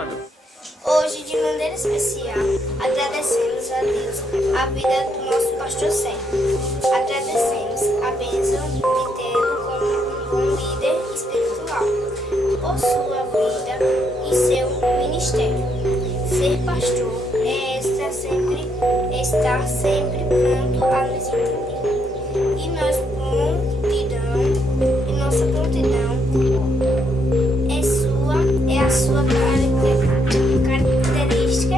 Manda. Hoje, de maneira especial, agradecemos a Deus a vida do nosso pastor Sérgio. Agradecemos a bênção de tê-lo como um bom líder espiritual, por sua vida e seu ministério. Ser pastor é estar sempre pronto a nos entender. E nossa prontidão é a sua característica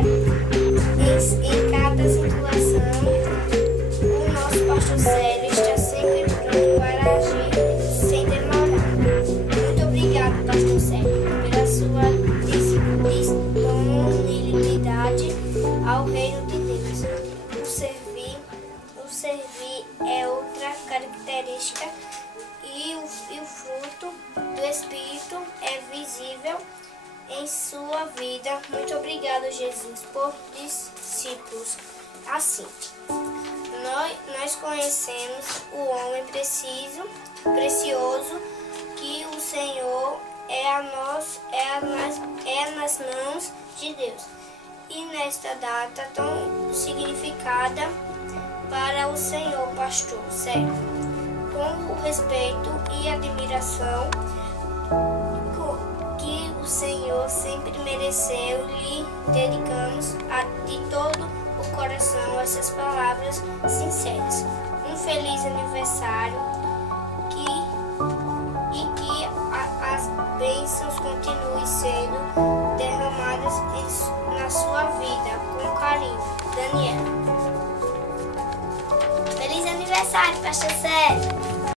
em cada situação. O nosso pastor Sérgio está sempre pronto para agir sem demorar. Muito obrigado, pastor Sérgio, pela sua disponibilidade ao reino de Deus. O servir é outra característica e o fruto do Espírito é visível em sua vida. Muito obrigado, Jesus, por discípulos. Assim, nós conhecemos o homem precioso que o Senhor é nas mãos de Deus. E nesta data tão significada para o Senhor pastor Sérgio, com o respeito e admiração que o Senhor sempre mereceu, lhe dedicamos de todo o coração essas palavras sinceras. Um feliz aniversário e que as bênçãos continuem sendo derramadas na sua vida. Com carinho, Daniela. Feliz aniversário, pastor Sérgio!